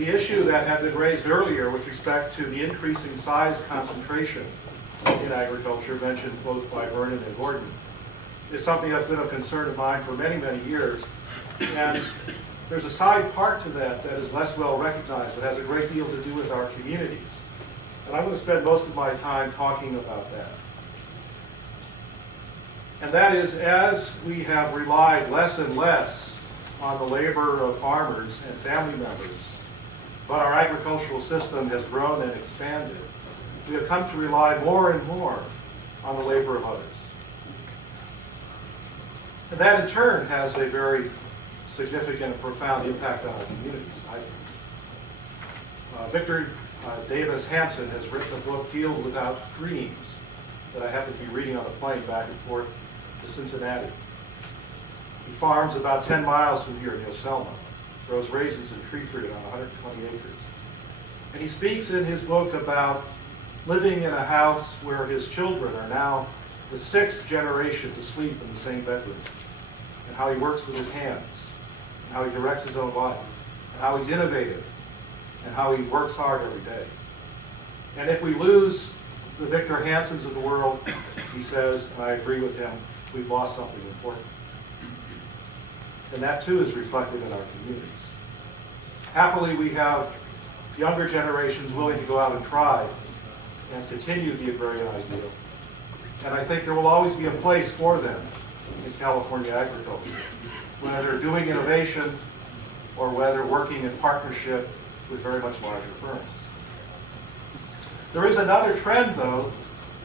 the issue that had been raised earlier with respect to the increasing size concentration in agriculture, mentioned both by Vernon and Gordon, is something that's been a concern of mine for many, many years. And there's a side part to that that is less well recognized, that has a great deal to do with our communities. And I'm going to spend most of my time talking about that. And that is, as we have relied less and less on the labor of farmers and family members, but our agricultural system has grown and expanded, we have come to rely more and more on the labor of others. And that in turn has a very significant and profound impact on our communities, I think. Victor Davis Hanson has written a book, Field Without Dreams, that I happened to be reading on a plane back and forth to Cincinnati. He farms about 10 miles from here near Selma, grows raisins and tree fruit on 120 acres. And he speaks in his book about living in a house where his children are now the 6th generation to sleep in the same bedroom, and how he works with his hands, and how he directs his own life, and how he's innovative, and how he works hard every day. And if we lose the Victor Hansons of the world, he says, and I agree with him, we've lost something important. And that too is reflected in our communities. Happily, we have younger generations willing to go out and try and continue the agrarian ideal. And I think there will always be a place for them in California agriculture, whether doing innovation or whether working in partnership with very much larger firms. There is another trend, though,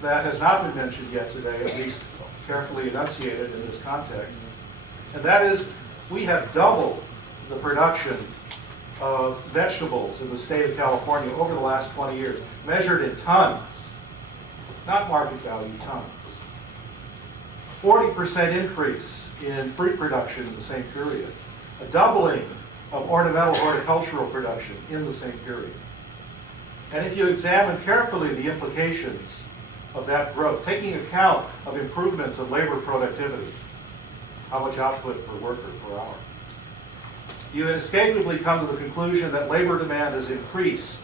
that has not been mentioned yet today, at least carefully enunciated in this context, and that is we have doubled the production of vegetables in the state of California over the last 20 years, measured in tons, not market value, tons. 40% increase in fruit production in the same period, a doubling of ornamental horticultural production in the same period. And if you examine carefully the implications of that growth, taking account of improvements of labor productivity, how much output per worker per hour, you inescapably come to the conclusion that labor demand has increased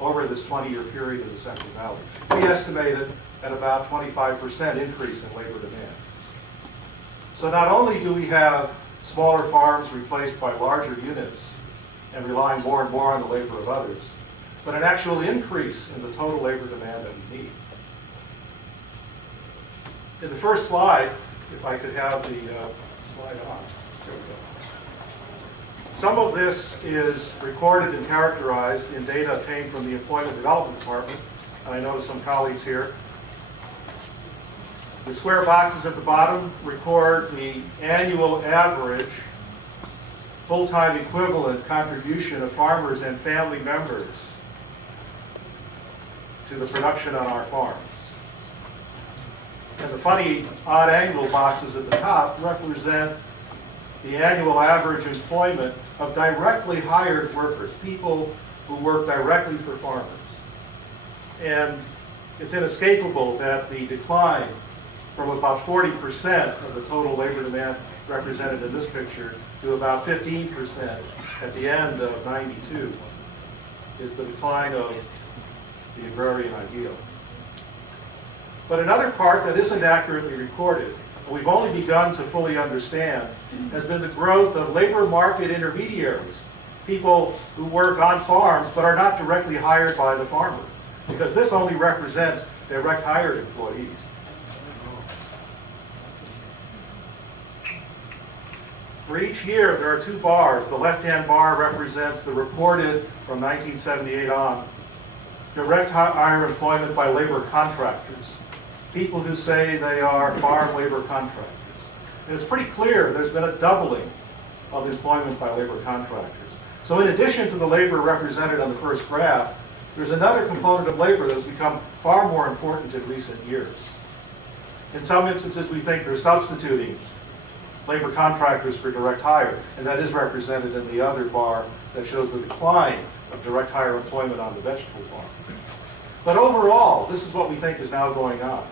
over this 20-year period in the Central Valley. We estimate it at about 25% increase in labor demand. So not only do we have smaller farms replaced by larger units and relying more and more on the labor of others, but an actual increase in the total labor demand that we need. In the first slide, if I could have the slide on. There we go. Some of this is recorded and characterized in data obtained from the Employment Development Department, and I notice some colleagues here. The square boxes at the bottom record the annual average full-time equivalent contribution of farmers and family members to the production on our farms. And the funny odd angle boxes at the top represent the annual average employment of directly hired workers, people who work directly for farmers. And it's inescapable that the decline from about 40% of the total labor demand represented in this picture to about 15% at the end of '92 is the decline of the agrarian ideal. But another part that isn't accurately recorded, and we've only begun to fully understand, has been the growth of labor market intermediaries, people who work on farms but are not directly hired by the farmer, because this only represents direct hired employees. For each year, there are two bars. The left-hand bar represents the reported, from 1978 on, direct hire employment by labor contractors, people who say they are farm labor contractors. And it's pretty clear there's been a doubling of employment by labor contractors. So in addition to the labor represented on the first graph, there's another component of labor that has become far more important in recent years. In some instances, we think they're substituting labor contractors for direct hire, and that is represented in the other bar that shows the decline of direct hire employment on the vegetable farm. But overall, this is what we think is now going on.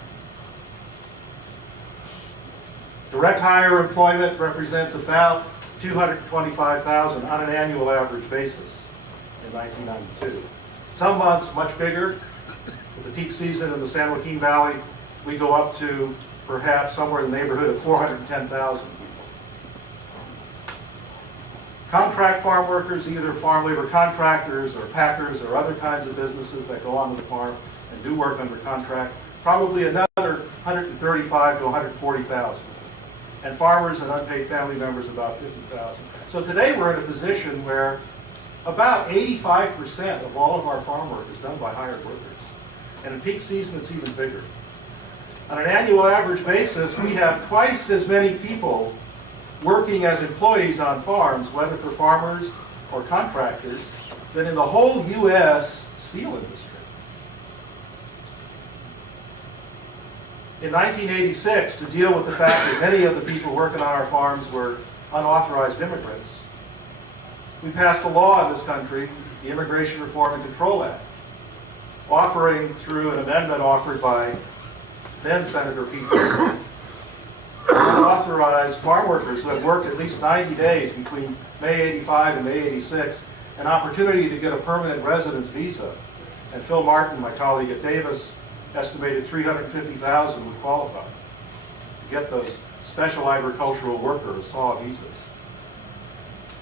Direct hire employment represents about 225,000 on an annual average basis. in 1992. Some months much bigger. With the peak season in the San Joaquin Valley, we go up to perhaps somewhere in the neighborhood of 410,000 people. Contract farm workers, either farm labor contractors or packers or other kinds of businesses that go onto the farm and do work under contract, probably another 135 to 140,000. And farmers and unpaid family members about 50,000. So today we're in a position where about 85% of all of our farm work is done by hired workers. And in peak season, it's even bigger. On an annual average basis, we have twice as many people working as employees on farms, whether for farmers or contractors, than in the whole U.S. steel industry. In 1986, to deal with the fact that many of the people working on our farms were unauthorized immigrants, we passed a law in this country, the Immigration Reform and Control Act, offering, through an amendment offered by then Senator Pete Kearney, unauthorized farm workers who had worked at least 90 days between May 85 and May 86, an opportunity to get a permanent residence visa. And Phil Martin, my colleague at Davis, estimated 350,000 would qualify to get those special agricultural workers, SAW visas.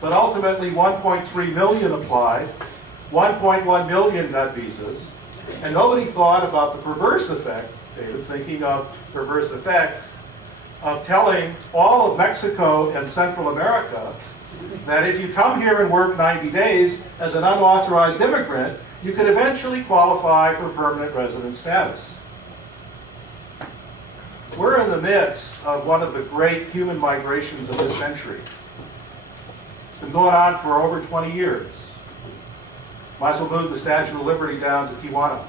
But ultimately 1.3 million applied, 1.1 million got visas, and nobody thought about the perverse effect, David, thinking of perverse effects, of telling all of Mexico and Central America that if you come here and work 90 days as an unauthorized immigrant, you could eventually qualify for permanent resident status. We're in the midst of one of the great human migrations of this century. It's been going on for over 20 years. Might as well move the Statue of Liberty down to Tijuana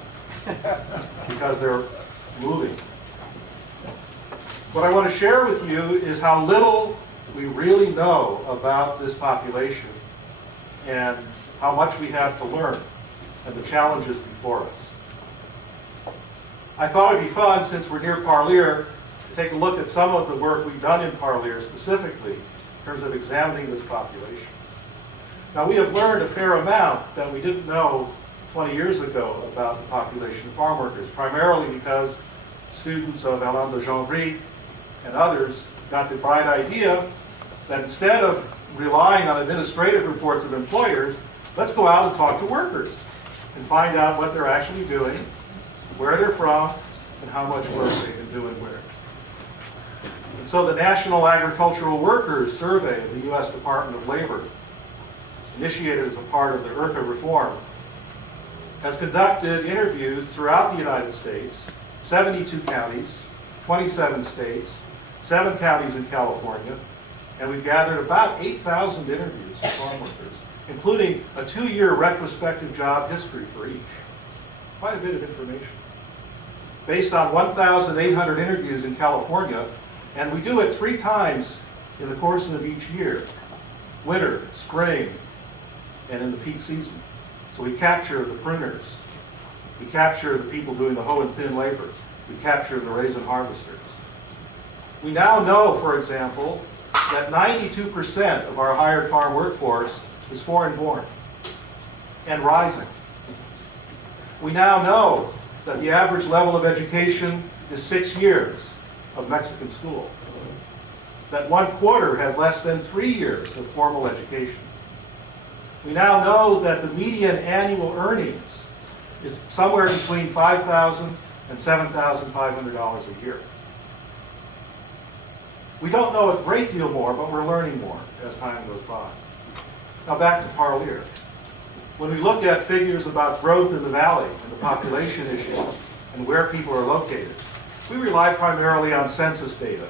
because they're moving. What I want to share with you is how little we really know about this population and how much we have to learn and the challenges before us. I thought it'd be fun, since we're near Parlier, to take a look at some of the work we've done in Parlier specifically in terms of examining this population. Now, we have learned a fair amount that we didn't know 20 years ago about the population of farm workers, primarily because students of Alain de Genvry and others got the bright idea that instead of relying on administrative reports of employers, let's go out and talk to workers and find out what they're actually doing, where they're from, and how much work they can do and where. And so the National Agricultural Workers Survey of the U.S. Department of Labor, initiated as a part of the IRCA reform, has conducted interviews throughout the United States, 72 counties, 27 states, 7 counties in California, and we've gathered about 8,000 interviews of farm workers, including a 2-year retrospective job history for each. Quite a bit of information. Based on 1,800 interviews in California, and we do it 3 times in the course of each year, winter, spring, and in the peak season. So we capture the pruners, we capture the people doing the hoe and thin labor, we capture the raisin harvesters. We now know, for example, that 92% of our hired farm workforce is foreign born and rising. We now know that the average level of education is 6 years of Mexican school, that 1/4 have less than 3 years of formal education. We now know that the median annual earnings is somewhere between $5,000 and $7,500 a year. We don't know a great deal more, but we're learning more as time goes by. Now back to Parlier. When we look at figures about growth in the valley and the population issue and where people are located, we rely primarily on census data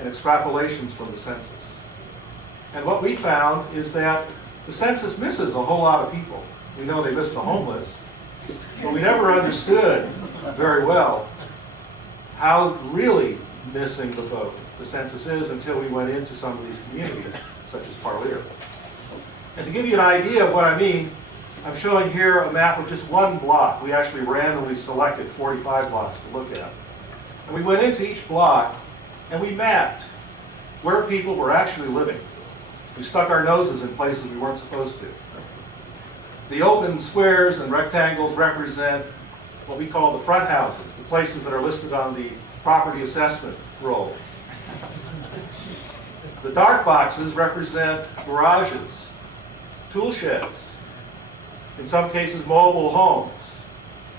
and extrapolations from the census. And what we found is that the census misses a whole lot of people. We know they miss the homeless, but we never understood very well how really missing the boat the census is until we went into some of these communities, such as Parlier. And to give you an idea of what I mean, I'm showing here a map of just one block. We actually randomly selected 45 blocks to look at. And we went into each block and we mapped where people were actually living. We stuck our noses in places we weren't supposed to. The open squares and rectangles represent what we call the front houses, the places that are listed on the property assessment roll. The dark boxes represent garages, tool sheds, in some cases mobile homes,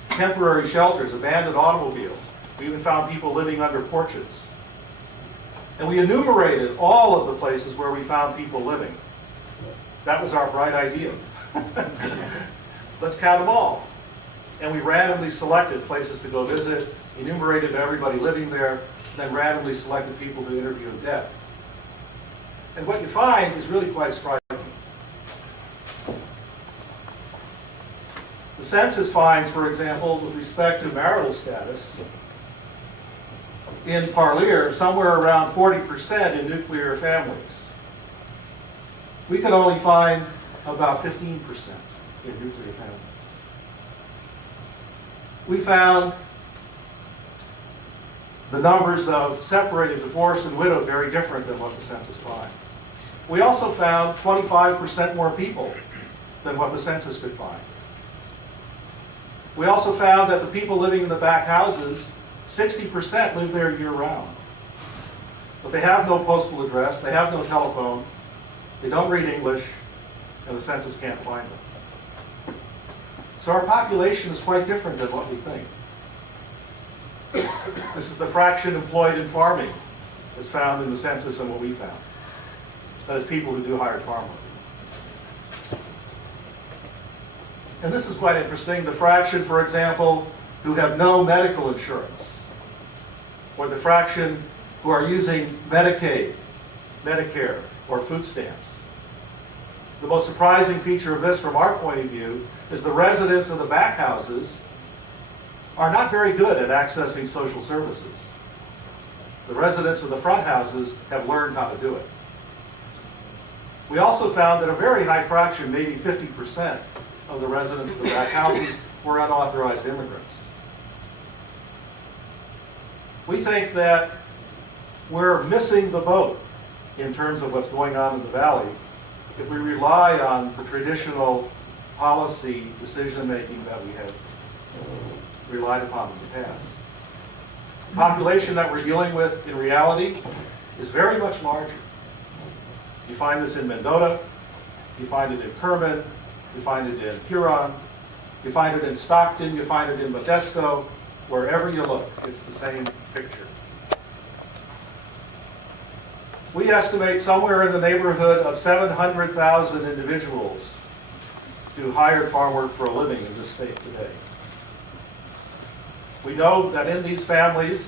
temporary shelters, abandoned automobiles. We even found people living under porches. And we enumerated all of the places where we found people living. That was our bright idea. Let's count them all. And we randomly selected places to go visit, enumerated everybody living there, then randomly selected people to interview in depth. And what you find is really quite striking. The census finds, for example, with respect to marital status, in Parlier, somewhere around 40% in nuclear families. We could only find about 15% in nuclear families. We found the numbers of separated, divorced, and widowed very different than what the census finds. We also found 25% more people than what the census could find. We also found that the people living in the back houses, 60% live there year-round. But they have no postal address, they have no telephone, they don't read English, and the census can't find them. So our population is quite different than what we think. This is the fraction employed in farming that's found in the census and what we found. That is people who do hired farm work. And this is quite interesting. The fraction, for example, who have no medical insurance, or the fraction who are using Medicaid, Medicare, or food stamps. The most surprising feature of this from our point of view is the residents of the back houses are not very good at accessing social services. The residents of the front houses have learned how to do it. We also found that a very high fraction, maybe 50%, of the residents of the back houses were unauthorized immigrants. We think that we're missing the boat in terms of what's going on in the valley if we rely on the traditional policy decision-making that we have relied upon in the past. The population that we're dealing with in reality is very much larger. You find this in Mendota, you find it in Kearney, you find it in Huron, you find it in Stockton, you find it in Modesto. Wherever you look, it's the same picture. We estimate somewhere in the neighborhood of 700,000 individuals do hired farm work for a living in this state today. We know that in these families,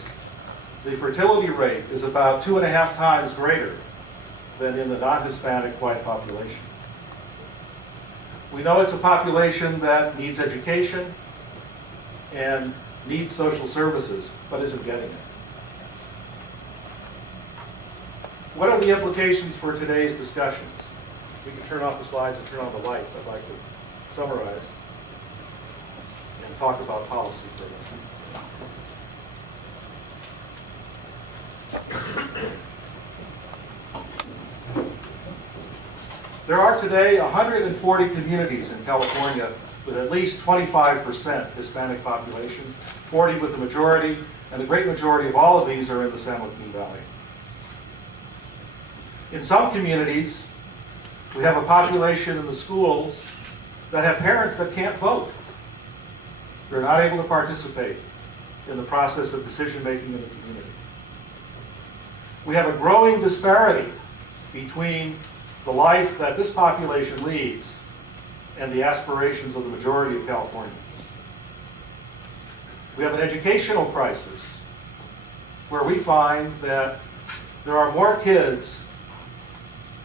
the fertility rate is about 2.5 times greater than in the non-Hispanic white population. We know it's a population that needs education and needs social services, but isn't getting it. What are the implications for today's discussions? We can turn off the slides and turn on the lights. I'd like to summarize and talk about policy for them. There are today 140 communities in California with at least 25% Hispanic population, 40 with the majority, and the great majority of all of these are in the San Joaquin Valley. In some communities, we have a population in the schools that have parents that can't vote. They're not able to participate in the process of decision-making in the community. We have a growing disparity between the life that this population leads and the aspirations of the majority of Californians. We have an educational crisis where we find that there are more kids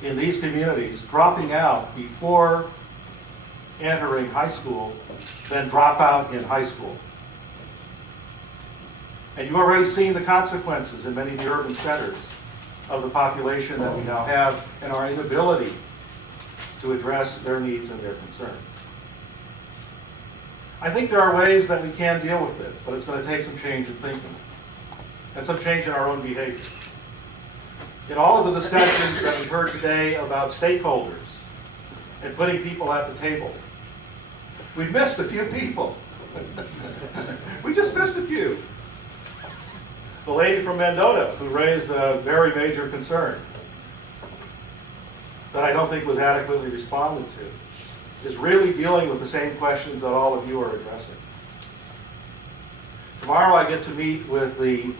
in these communities dropping out before entering high school than drop out in high school. And you've already seen the consequences in many of the urban centers of the population that we now have and our inability to address their needs and their concerns. I think there are ways that we can deal with it, but it's going to take some change in thinking and some change in our own behavior. In all of the discussions that we've heard today about stakeholders and putting people at the table, We've missed a few people. We just missed a few. The lady from Mendota who raised a very major concern that I don't think was adequately responded to is really dealing with the same questions that all of you are addressing. Tomorrow I get to meet with the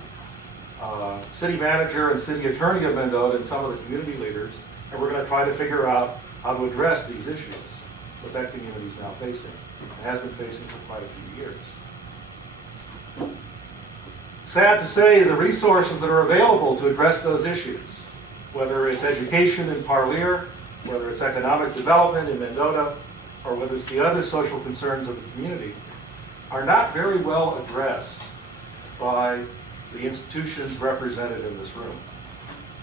city manager and city attorney of Mendota and some of the community leaders, and we're going to try to figure out how to address these issues that that community is now facing and has been facing for quite a few years. Sad to say, the resources that are available to address those issues, whether it's education in Parlier, whether it's economic development in Mendota, or whether it's the other social concerns of the community, are not very well addressed by the institutions represented in this room.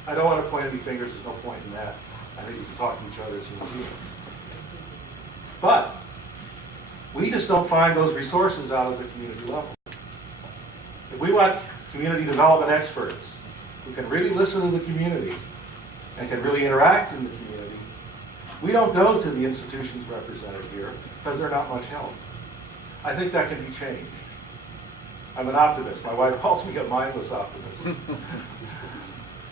I don't want to point any fingers, there's no point in that. I think we can talk to each other as human beings. But we just don't find those resources out of the community level. If we want community development experts who can really listen to the community and can really interact in the community, we don't go to the institutions represented here because they're not much help. I think that can be changed. I'm an optimist. My wife calls me a mindless optimist.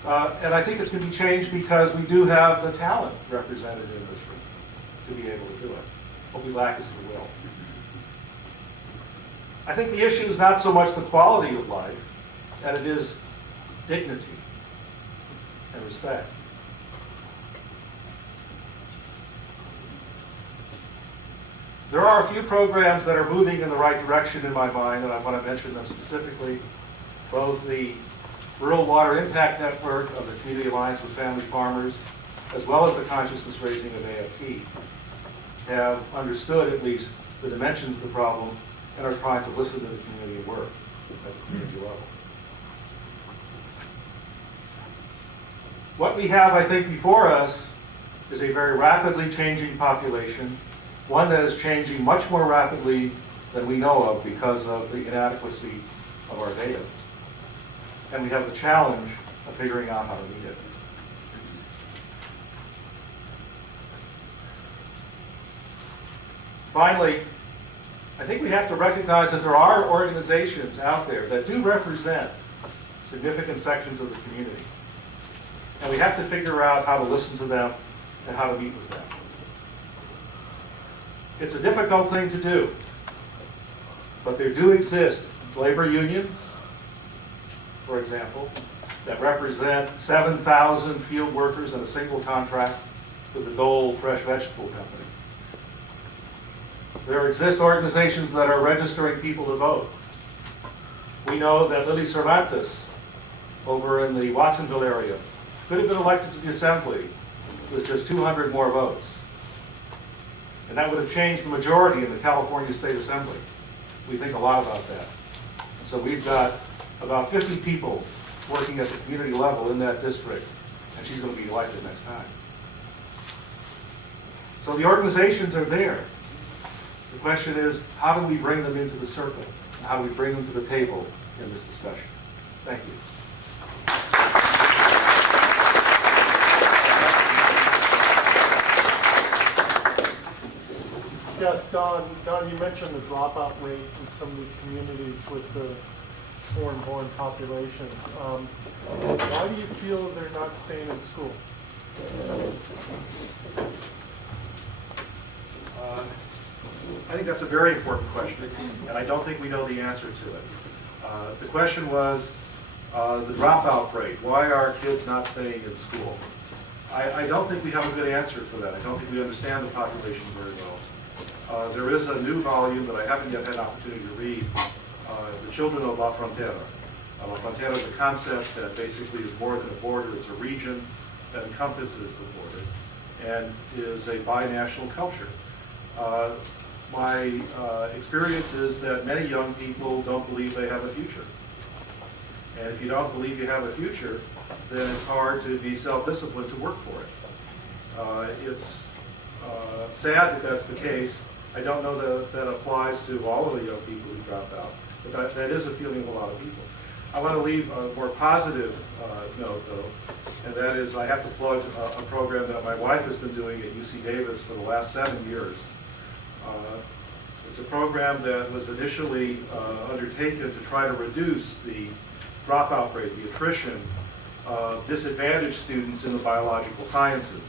And I think this can be changed because we do have the talent represented in this room to be able to do it. What we lack is the will. I think the issue is not so much the quality of life, and it is dignity and respect. There are a few programs that are moving in the right direction in my mind, and I want to mention them specifically. Both the Rural Water Impact Network of the Community Alliance with Family Farmers, as well as the consciousness raising of AFT, have understood at least the dimensions of the problem and are trying to listen to the community and work at the community level. What we have, I think, before us is a very rapidly changing population, one that is changing much more rapidly than we know of because of the inadequacy of our data. And we have the challenge of figuring out how to meet it. Finally, I think we have to recognize that there are organizations out there that do represent significant sections of the community. And we have to figure out how to listen to them and how to meet with them. It's a difficult thing to do, but there do exist labor unions, for example, that represent 7,000 field workers in a single contract with the Dole Fresh Vegetable Company. There exist organizations that are registering people to vote. We know that Lily Cervantes over in the Watsonville area could have been elected to the assembly with just 200 more votes. And that would have changed the majority in the California State Assembly. We think a lot about that. So we've got about 50 people working at the community level in that district, and she's going to be elected next time. So the organizations are there. The question is, how do we bring them into the circle? And how do we bring them to the table in this discussion? Thank you. Yes, Don, you mentioned the dropout rate in some of these communities with the foreign-born population. Why do you feel they're not staying in school? I think that's a very important question, and I don't think we know the answer to it. The question was the dropout rate. Why are kids not staying in school? I don't think we have a good answer for that. I don't think we understand the population very well. There is a new volume that I haven't yet had an opportunity to read, The Children of La Frontera. La Frontera is a concept that basically is more than a border. It's a region that encompasses the border and is a binational culture. My experience is that many young people don't believe they have a future. And if you don't believe you have a future, then it's hard to be self-disciplined to work for it. It's sad that that's the case. I don't know that that applies to all of the young people who dropped out, but that is a feeling of a lot of people. I want to leave a more positive note, though, and that is I have to plug a program that my wife has been doing at UC Davis for the last 7 years. It's a program that was initially undertaken to try to reduce the dropout rate, the attrition of disadvantaged students in the biological sciences.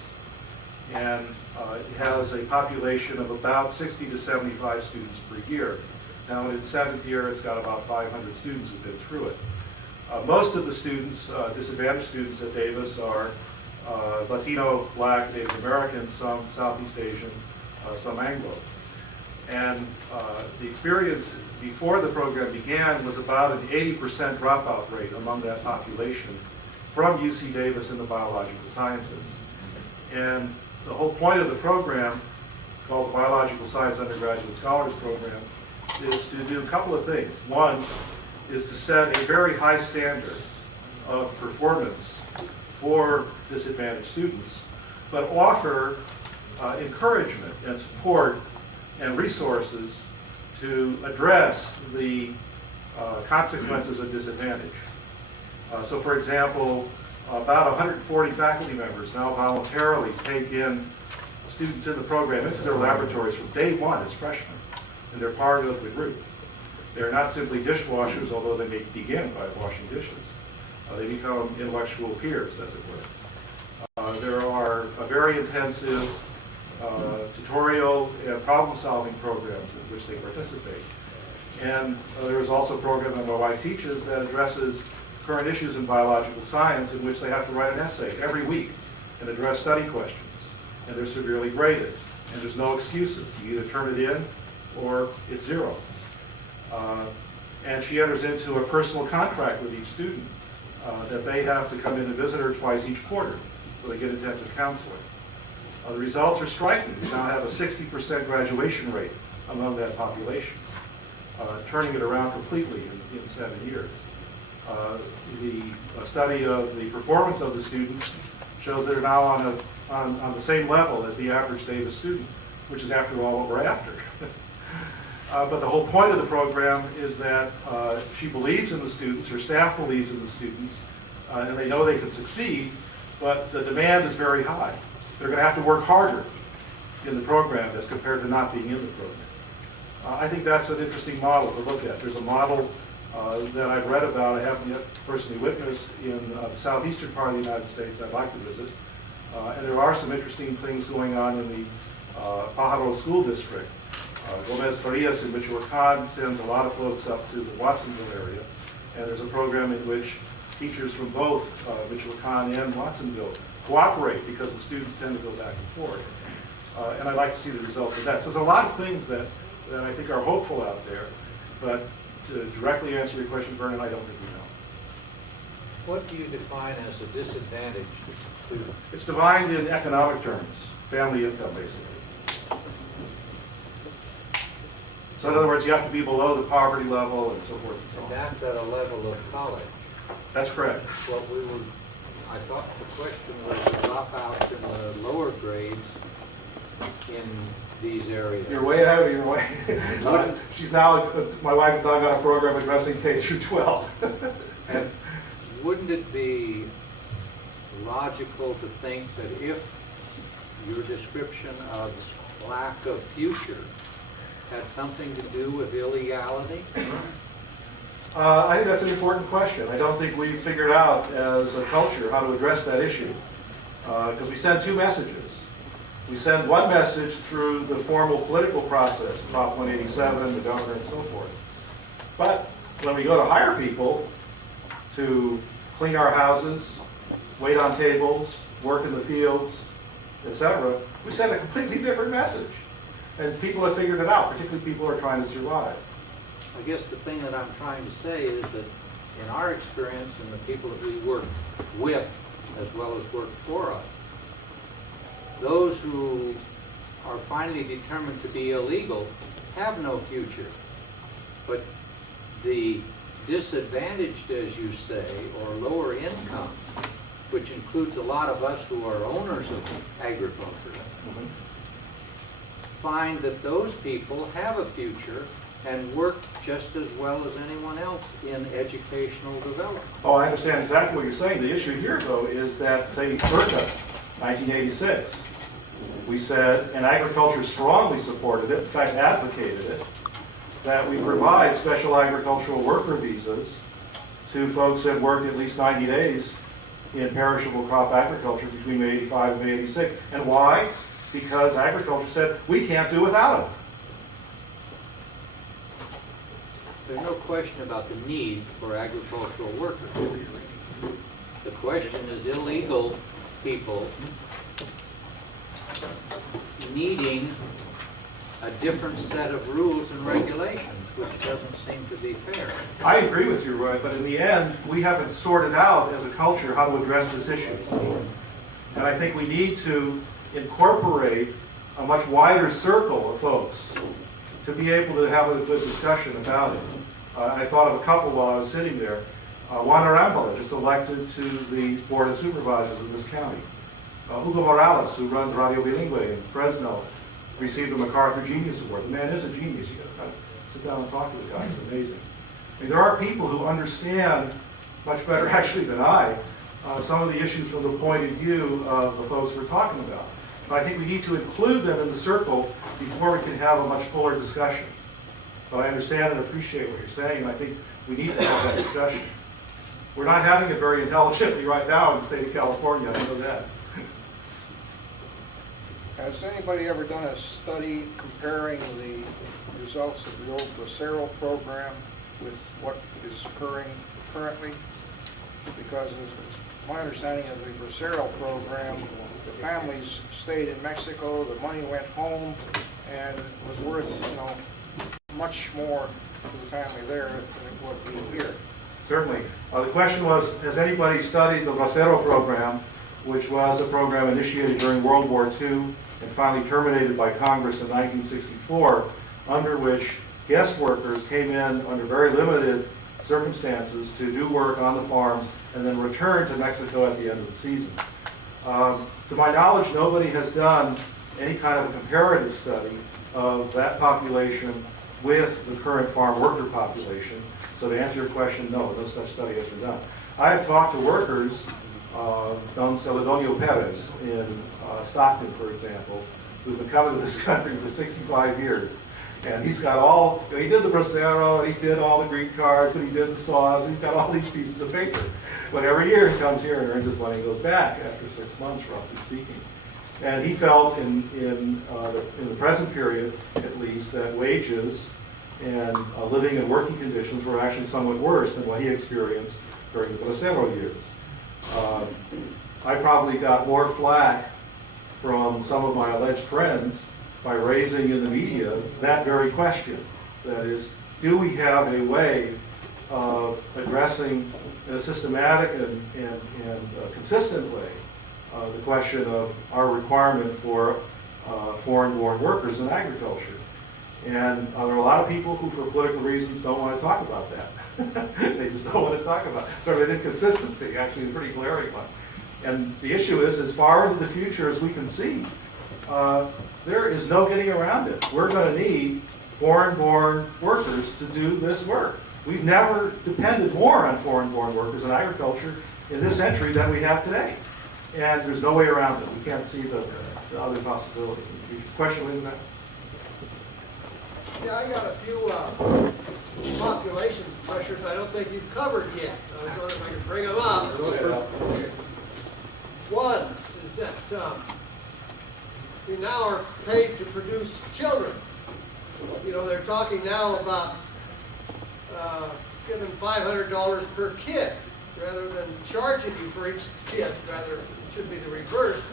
And it has a population of about 60 to 75 students per year. Now in its 7th year, it's got about 500 students who've been through it. Most of the students, disadvantaged students at Davis, are Latino, Black, Native American, some Southeast Asian, some Anglo. And the experience before the program began was about an 80% dropout rate among that population from UC Davis in the biological sciences. And the whole point of the program, called the Biological Science Undergraduate Scholars Program, is to do a couple of things. One is to set a very high standard of performance for disadvantaged students, but offer encouragement and support and resources to address the consequences of disadvantage. So for example, about 140 faculty members now voluntarily take in students in the program into their laboratories from day one as freshmen, and they're part of the group. They're not simply dishwashers, although they may begin by washing dishes. They become intellectual peers, as it were. There are a very intensive tutorial and problem-solving programs in which they participate. And there is also a program that my wife teaches that addresses current issues in biological science, in which they have to write an essay every week and address study questions. And they're severely graded. And there's no excuses. You either turn it in or it's zero. And she enters into a personal contract with each student that they have to come in and visit her twice each quarter, so they get intensive counseling. The results are striking. We now have a 60% graduation rate among that population, turning it around completely in 7 years. The study of the performance of the students shows they're now on the same level as the average Davis student, which is, after all, what we're after. But the whole point of the program is that she believes in the students, her staff believes in the students, and they know they can succeed, but the demand is very high. They're going to have to work harder in the program as compared to not being in the program. I think that's an interesting model to look at. There's a model that I've read about, I haven't yet personally witnessed, in the southeastern part of the United States I'd like to visit. And there are some interesting things going on in the Pajaro School District. Gomez Farias in Michoacan sends a lot of folks up to the Watsonville area, and there's a program in which teachers from both Michoacan and Watsonville cooperate, because the students tend to go back and forth. And I'd like to see the results of that. So there's a lot of things that I think are hopeful out there, but to directly answer your question, Vernon, I don't think we know. What do you define as a disadvantaged student? It's defined in economic terms, family income, basically. So in other words, you have to be below the poverty level and so forth and so on. That's at a level of college. That's correct. What we were, I thought the question was the dropouts in the lower grades in these areas. You're way ahead of your way. She's now, my wife's now got a program addressing K through 12. And wouldn't it be logical to think that if your description of lack of future had something to do with illegality? I think that's an important question. I don't think we've figured out as a culture how to address that issue. Because we send two messages. We send one message through the formal political process, Prop 187, the governor, and so forth. But when we go to hire people to clean our houses, wait on tables, work in the fields, etc., we send a completely different message. And people have figured it out, particularly people who are trying to survive. I guess the thing that I'm trying to say is that in our experience and the people that we work with as well as work for us, those who are finally determined to be illegal have no future. But the disadvantaged, as you say, or lower income, which includes a lot of us who are owners of agriculture, find that those people have a future and work just as well as anyone else in educational development. Oh, I understand exactly what you're saying. The issue here, though, is that, say, FERCA, 1986, we said, and agriculture strongly supported it, in fact advocated it, that we provide special agricultural worker visas to folks that worked at least 90 days in perishable crop agriculture between May 85 and May 86. And why? Because agriculture said, we can't do without them. There's no question about the need for agricultural workers. The question is illegal people needing a different set of rules and regulations, which doesn't seem to be fair. I agree with you, Roy, but in the end, we haven't sorted out as a culture how to address this issue. And I think we need to incorporate a much wider circle of folks to be able to have a good discussion about it. I thought of a couple while I was sitting there. Juan Arambala, just elected to the Board of Supervisors of this county. Hugo Morales, who runs Radio Bilingüe in Fresno, received the MacArthur Genius Award. The man is a genius. You gotta sit down and talk to the guy. It's amazing. I mean, there are people who understand much better actually than I some of the issues from the point of view of the folks we're talking about. But I think we need to include them in the circle before we can have a much fuller discussion. But I understand and appreciate what you're saying, and I think we need to have that discussion. We're not having it very intelligently right now in the state of California, I know that. Has anybody ever done a study comparing the results of the old Bracero program with what is occurring currently? Because it's my understanding of the Bracero program, the families stayed in Mexico, the money went home, and it was worth, you know, much more to the family there than it would be here. Certainly. The question was, has anybody studied the Bracero program, which was a program initiated during World War II and finally terminated by Congress in 1964, under which guest workers came in under very limited circumstances to do work on the farms and then return to Mexico at the end of the season. To my knowledge, nobody has done any kind of a comparative study of that population with the current farm worker population. So to answer your question, no such study has been done. I have talked to workers, Don Celedonio Perez in Stockton, for example, who's been coming to this country for 65 years. And he's got all, he did the Bracero, and he did all the green cards, and he did the saws, and he's got all these pieces of paper. But every year he comes here and earns his money and goes back after 6 months, roughly speaking. And he felt in the present period, at least, that wages and living and working conditions were actually somewhat worse than what he experienced during the Bracero years. I probably got more flack from some of my alleged friends by raising in the media that very question. That is, do we have a way of addressing in a systematic and consistent way the question of our requirement for foreign-born workers in agriculture? And there are a lot of people who, for political reasons, don't want to talk about that. They just don't want to talk about it. Sort of an inconsistency, actually, a pretty glaring one. And the issue is, as far into the future as we can see, there is no getting around it. We're going to need foreign-born workers to do this work. We've never depended more on foreign-born workers in agriculture in this century than we have today. And there's no way around it. We can't see the other possibilities in the future. Question, Linda? Yeah, I got a few population pressures I don't think you've covered yet. I was wondering if I could bring them up. One is that we now are paid to produce children. You know, they're talking now about giving $500 per kid rather than charging you for each kid. Rather, it should be the reverse.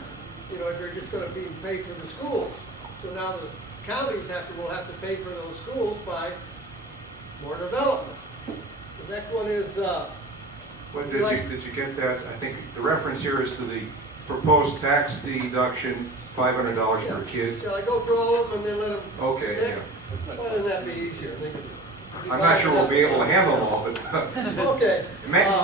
You know, if you're just going to be paid for the schools. So now the counties will have to pay for those schools by more development. The next one is. Did you get that? I think the reference here is to the proposed tax deduction, $500 per kid. Shall I go through all of them and then let them? Okay, pick? yeah. Why doesn't that be easier? I'm not sure we'll be able to handle them all, but Okay.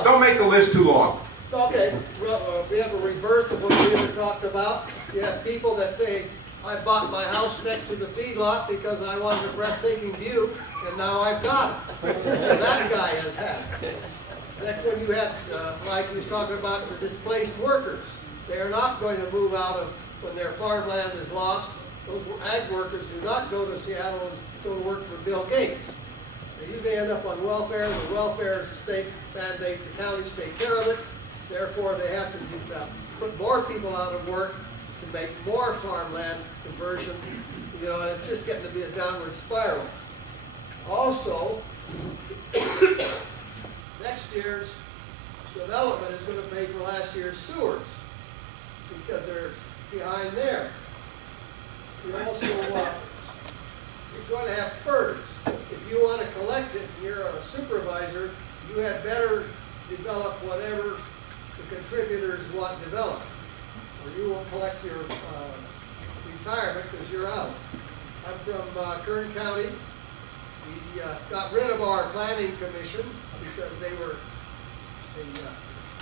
don't make the list too long. Okay, well, we have a reverse of what we ever talked about. You have people that say, I bought my house next to the feedlot because I wanted a breathtaking view, and now I've got it. So that guy has had it. Next one you have, like he was talking about, the displaced workers. They are not going to move out of when their farmland is lost, those ag workers do not go to Seattle and go to work for Bill Gates. They usually end up on welfare. The welfare state mandates the counties take care of it. Therefore, they have to put more people out of work to make more farmland conversion, you know, and it's just getting to be a downward spiral. Also, next year's development is going to pay for last year's sewers because they're behind there. You also, you're going to have birds. If you want to collect it, you're a supervisor, you had better develop whatever the contributors want developed, or you won't collect your retirement because you're out. I'm from Kern County. We got rid of our planning commission because they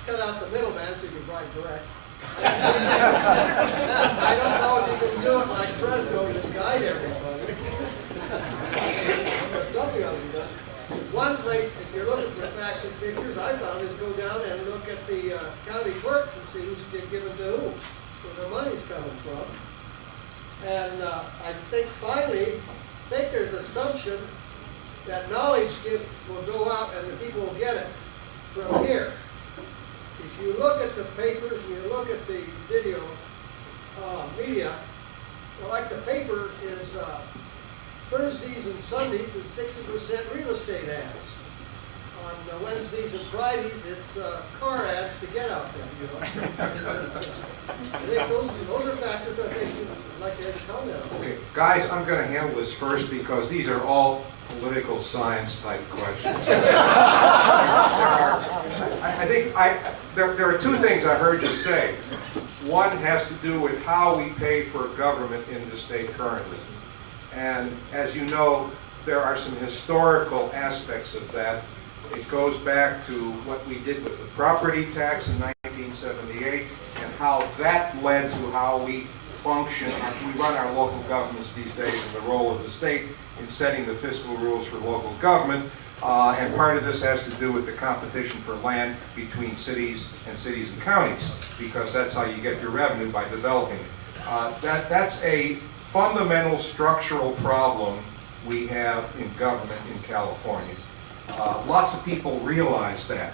cut out the middleman so you could write direct. I don't know if you can do it like Fresno and guide everybody. But something ought to be done. One place, if you're looking for facts and figures, I found is go down and look at the county clerk and see who's been given to who, where the money's coming from. And I think finally, there's assumption that knowledge will go out and the people will get it from here. If you look at the papers and you look at the video media, well, like the paper is Thursdays and Sundays is 60% real estate ads. On Wednesdays and Fridays, it's car ads to get out there, you know. I think those are factors I think you'd like to have a comment on. Okay, guys, I'm going to handle this first because these are all political science type questions. There are two things I heard you say. One has to do with how we pay for government in the state currently. And as you know, there are some historical aspects of that. It goes back to what we did with the property tax in 1978 and how that led to how we function, we run our local governments these days, and the role of the state in setting the fiscal rules for local government. And part of this has to do with the competition for land between cities and counties, because that's how you get your revenue, by developing it. That's a fundamental structural problem we have in government in California. Lots of people realize that,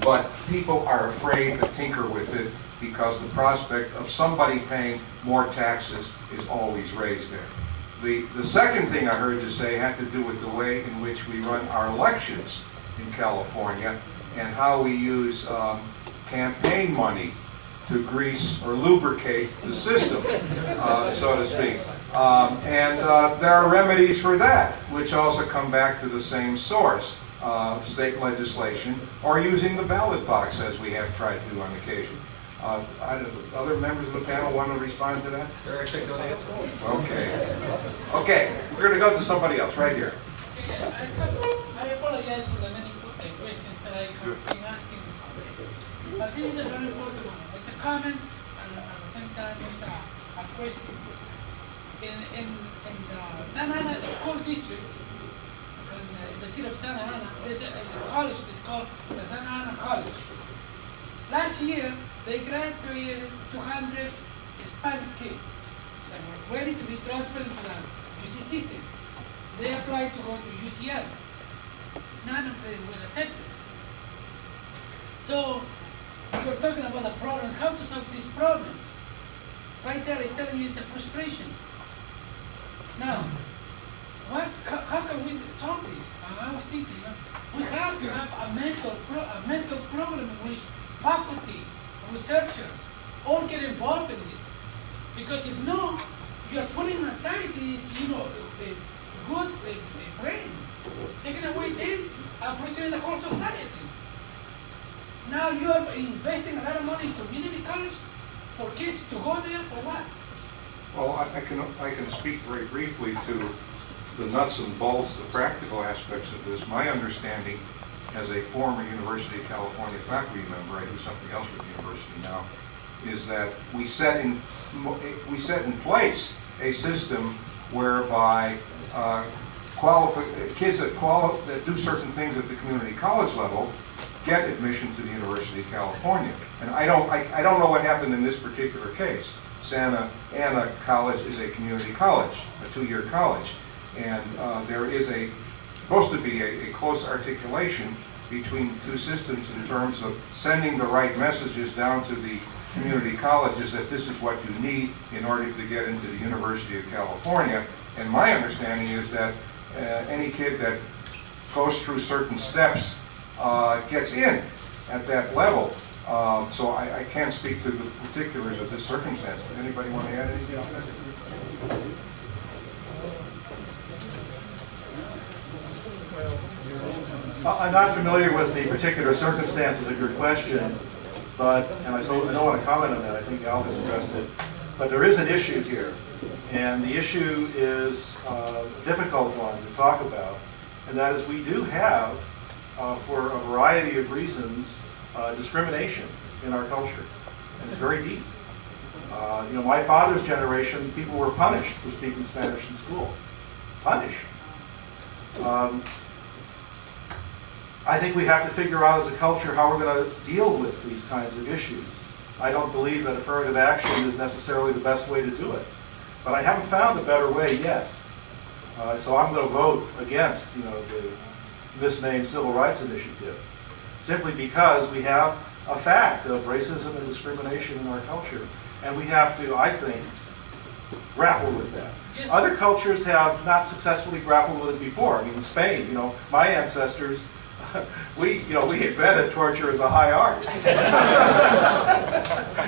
but people are afraid to tinker with it because the prospect of somebody paying more taxes is always raised there. The second thing I heard you say had to do with the way in which we run our elections in California and how we use campaign money to grease or lubricate the system, so to speak. And there are remedies for that, which also come back to the same source, state legislation, or using the ballot box, as we have tried to do on occasion. Other members of the panel want to respond to that? Very quick, don't answer. Okay. Okay, we're going to go to somebody else right here. I apologize for the many questions that I have been asking. But this is a very important one. It's a comment and at the same time it's a question. In the Santa Ana School District, in the city of Santa Ana, there's a college that's called the Santa Ana College. Last year, they graduated 200 Hispanic kids that were ready to be transferred into the UC system. They applied to go to UCL. None of them were accepted. So we were talking about the problems, how to solve these problems. Right there is telling you it's a frustration. Now, how can we solve this? And I was thinking, we have to have a mental program in which faculty, researchers, all get involved in this. Because if not, you are putting aside these, the good brains, taking away them and frustrating the whole society. Now you are investing a lot of money in community college for kids to go there for what? Well, I can speak very briefly to the nuts and bolts, the practical aspects of this. My understanding as a former University of California faculty member, I do something else with the university now, is that we set in place a system whereby kids that do certain things at the community college level get admission to the University of California. And I don't know what happened in this particular case, Santa Ana College is a community college, a 2-year college. And there is supposed to be a close articulation between the two systems in terms of sending the right messages down to the community colleges that this is what you need in order to get into the University of California. And my understanding is that any kid that goes through certain steps gets in at that level. So I can't speak to the particulars of this circumstance. But anybody want to add anything else? I'm not familiar with the particular circumstances of your question, and I don't want to comment on that. I think Al has addressed it. But there is an issue here, and the issue is a difficult one to talk about, and that is we do have, for a variety of reasons, discrimination in our culture, and it's very deep. My father's generation, people were punished for speaking Spanish in school. Punished. I think we have to figure out as a culture how we're going to deal with these kinds of issues. I don't believe that affirmative action is necessarily the best way to do it, but I haven't found a better way yet. So I'm going to vote against, the misnamed Civil Rights Initiative, simply because we have a fact of racism and discrimination in our culture, and we have to, I think, grapple with that. Yes. Other cultures have not successfully grappled with it before. I mean, in Spain, my ancestors, we invented torture as a high art,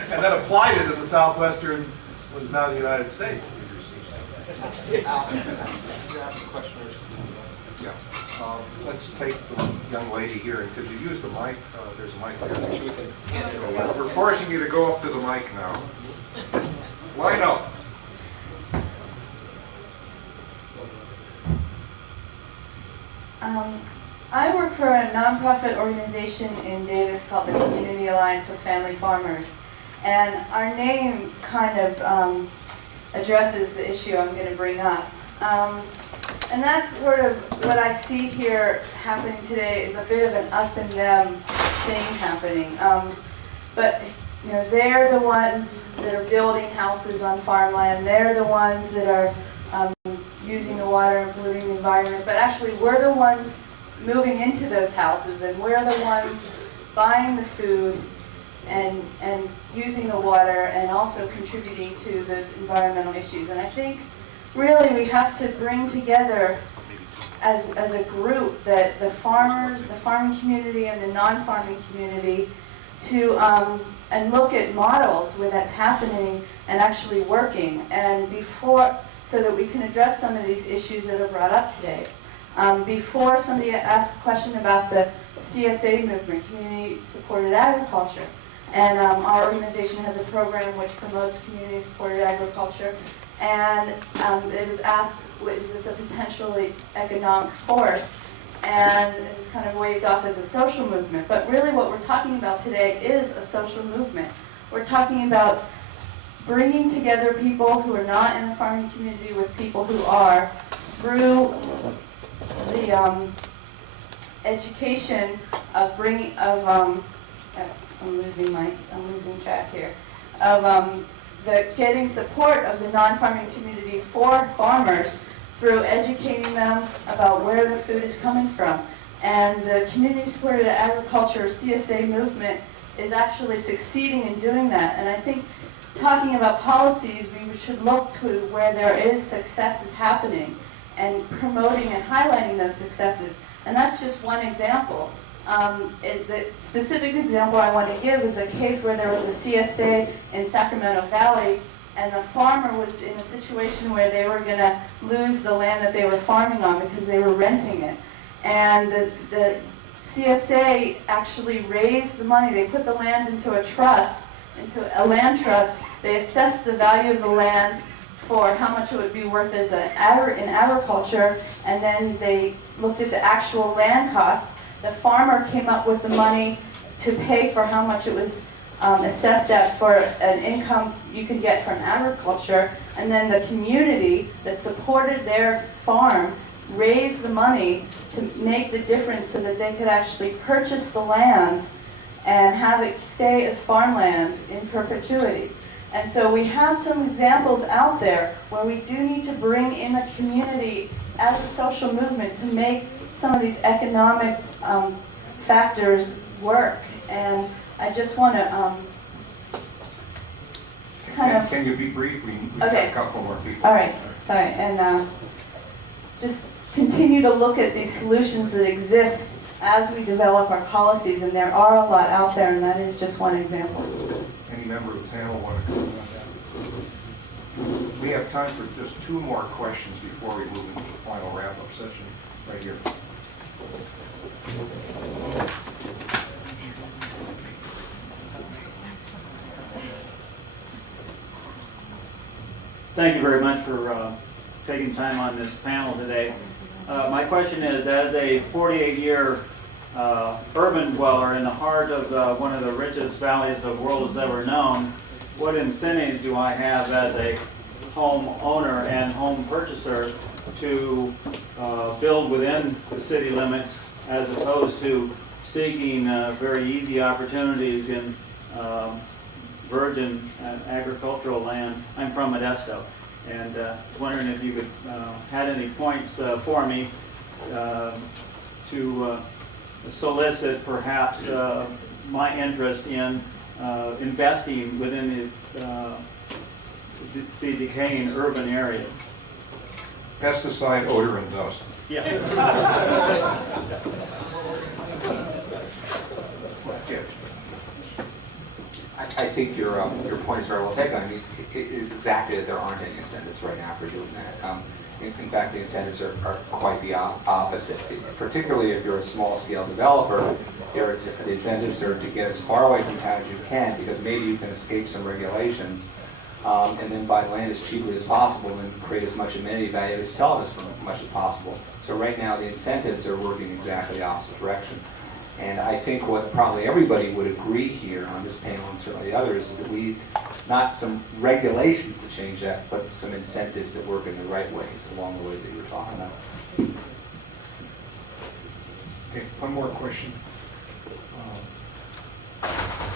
and then applied it in the southwestern, what is now the United States. Yeah. Let's take the young lady here, and could you use the mic? There's a mic here. We're forcing you to go up to the mic now. Line up. I work for a nonprofit organization in Davis called the Community Alliance for Family Farmers, and our name kind of addresses the issue I'm going to bring up. And that's sort of what I see here happening today is a bit of an us and them thing happening. But they're the ones that are building houses on farmland. They're the ones that are using the water and polluting the environment. But actually, we're the ones moving into those houses, and we're the ones buying the food and using the water and also contributing to those environmental issues. And I think really we have to bring together as a group that the farmers, the farming community and the non-farming community to and look at models where that's happening and actually working, and so that we can address some of these issues that are brought up today. Before, somebody asked a question about the CSA movement, community-supported agriculture. And our organization has a program which promotes community-supported agriculture. And it was asked, is this a potentially economic force? And it was kind of waved off as a social movement. But really what we're talking about today is a social movement. We're talking about bringing together people who are not in the farming community with people who are through the education of I'm losing track here, of the getting support of the non-farming community for farmers through educating them about where the food is coming from. And the community-supported agriculture CSA movement is actually succeeding in doing that. And I think talking about policies, we should look to where there is successes happening and promoting and highlighting those successes. And that's just one example. The specific example I want to give is a case where there was a CSA in Sacramento Valley, and the farmer was in a situation where they were going to lose the land that they were farming on because they were renting it. And the CSA actually raised the money. They put the land into a trust, into a land trust. They assessed the value of the land for how much it would be worth as in agriculture, and then they looked at the actual land costs. The farmer came up with the money to pay for how much it was assessed at for an income you could get from agriculture, and then the community that supported their farm raised the money to make the difference so that they could actually purchase the land and have it stay as farmland in perpetuity. And so we have some examples out there where we do need to bring in the community as a social movement to make some of these economic factors work. And I just want to kind of... Can you be brief? We've Okay. got a couple more people. All right, sorry, and just continue to look at these solutions that exist as we develop our policies, and there are a lot out there, and that is just one example. Any member of the panel want to comment on that? We have time for just 2 more questions before we move into the final wrap-up session right here. Thank you very much for taking time on this panel today. My question is, as a 48-year urban dweller in the heart of one of the richest valleys the world has ever known, what incentives do I have as a home owner and home purchaser to build within the city limits as opposed to seeking very easy opportunities in virgin agricultural land? I'm from Modesto, and wondering if you could had any points for me to solicit perhaps my interest in investing within the decaying urban area. Pesticide, odor, and dust. Yeah. I think your point is very well taken. I mean, it is exactly that there aren't any incentives right now for doing that. In fact, the incentives are quite the opposite. Particularly if you're a small-scale developer, the incentives are to get as far away from town as you can, because maybe you can escape some regulations, and then buy land as cheaply as possible and create as much amenity value to sell it as much as possible. So right now, the incentives are working exactly the opposite direction. And I think what probably everybody would agree here on this panel, and certainly the others, is that we need not some regulations to change that, but some incentives that work in the right ways along the ways that you were talking about. Okay, one more question.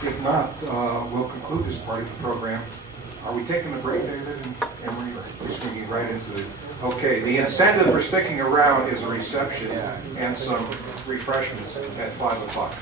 If not, we'll conclude this part of the program. Are we taking a break, David and Emery, or are we swinging right into the... Okay, the incentive for sticking around is a reception and some refreshments at 5 o'clock.